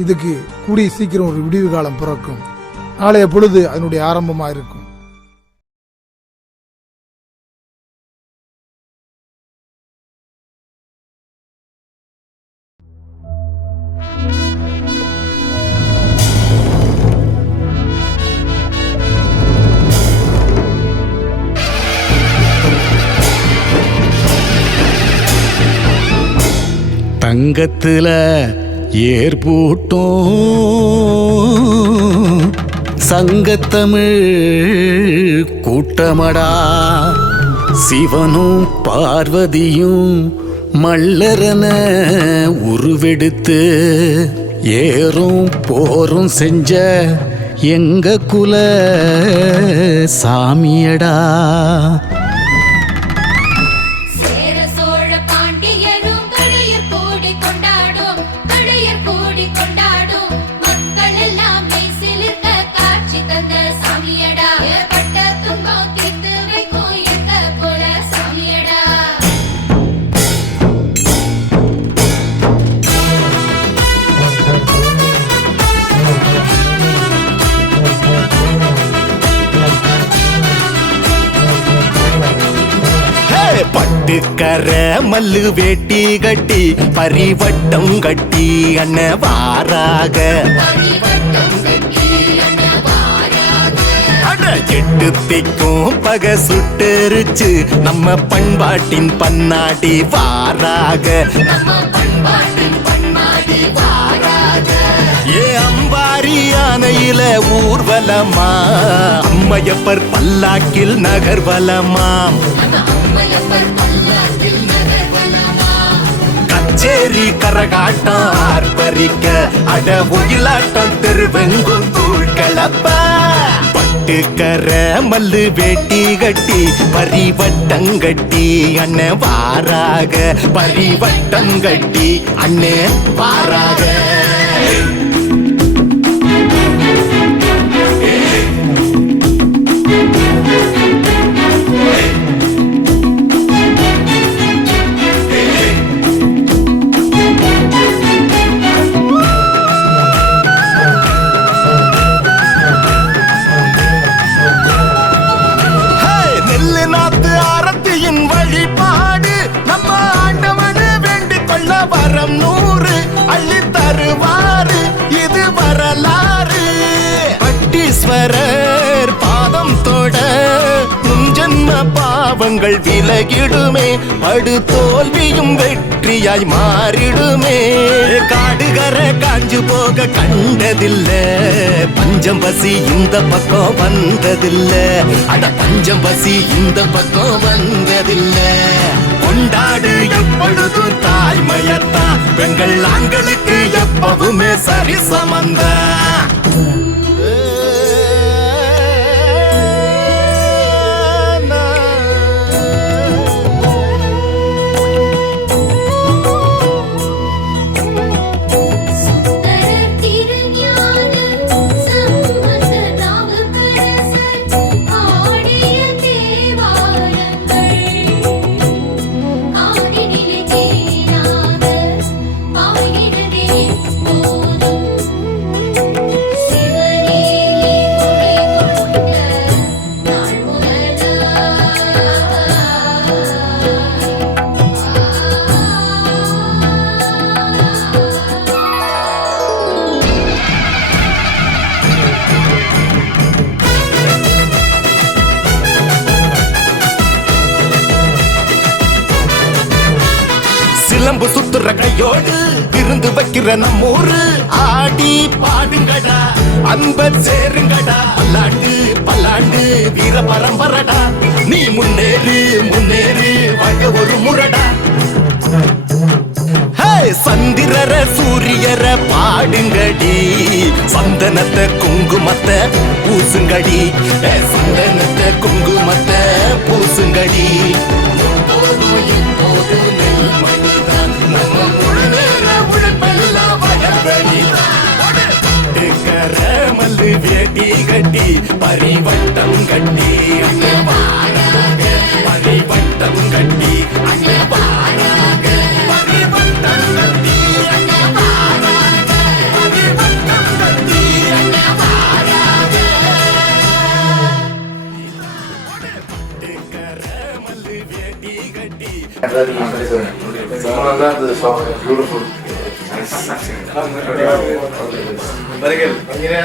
இதுக்கு கூடிய சீக்கிரம் ஒரு விடிவு காலம் பிறக்கும். நாளைய பொழுது அதனுடைய ஆரம்பமா இருக்கும் தங்கத்துல ஏற்பூட்டும் சங்கத்தமிழ் கூட்டமடா. சிவனும் பார்வதியும் மல்லரன உருவெடுத்து ஏறும் போரும் செஞ்ச எங்க குல சாமியடா. பட்டுக்கர மல்லு வேட்டி கட்டி பரிவட்டம் கட்டி அண்ண வாராக எட்டு திக்கும் பக சுட்டெரிச்சு நம்ம பண்பாட்டின் பன்னாடி வாராக. ஏ அம்பாரி யானையில ஊர்வலமா? அம்மையப்பர் பல்லாக்கில் நகர்வலமாம் அம்மையப்பர் கச்சேரி கரகாட்டம் ஆர்ப்பரிக்க அட ஒயிலாட்டம் தெருவெங்கும் தூள் கலப்ப. பட்டுக்கர மல்லு வேட்டி கட்டி பரிவட்டம் கட்டி அண்ணன் வாராக பரிவட்டம் கட்டி அண்ணன் வாராக. வரம் நூறு அள்ளி தருவாரு இது வரலாறு. பட்டீஸ்வரர் பாதம் தொட முன்ஜன்ம பாவங்கள் விலகிடுமே. படு தோல்வியும் வெற்றியாய் மாறிடுமே. காடுகர காஞ்சு போக கண்டதில்ல. பஞ்சம் பசி இந்த பக்கம் வந்ததில்ல. அட பஞ்சம் பசி இந்த பக்கம் வந்ததில்லை. கொண்டாடு எப்பொழுதும் தாய்மையத்தான் பெண்கள் ஆண்களுக்கு எப்பவுமே சரி சமந்தான் சிலம்பு சுத்துற கையோடு விருந்து வைக்கிற நம்மூரு. ஆடி பாடுங்கடா அன்ப சேருங்கடா. பல்லாண்டு பல்லாண்டு வீர பரம்பரடா. நீ முன்னேறு முன்னேறு வாங்க ஒரு முரடா. சந்திரர சூரியர பாடுங்கடி. சந்தனத்தை குங்குமத்தை பூசுங்கடி. சந்தனத்தை குங்குமத்தை பூசுங்கடி. வேட்டி கட்டி பரிவட்டம் கட்டி അങ്ങനെ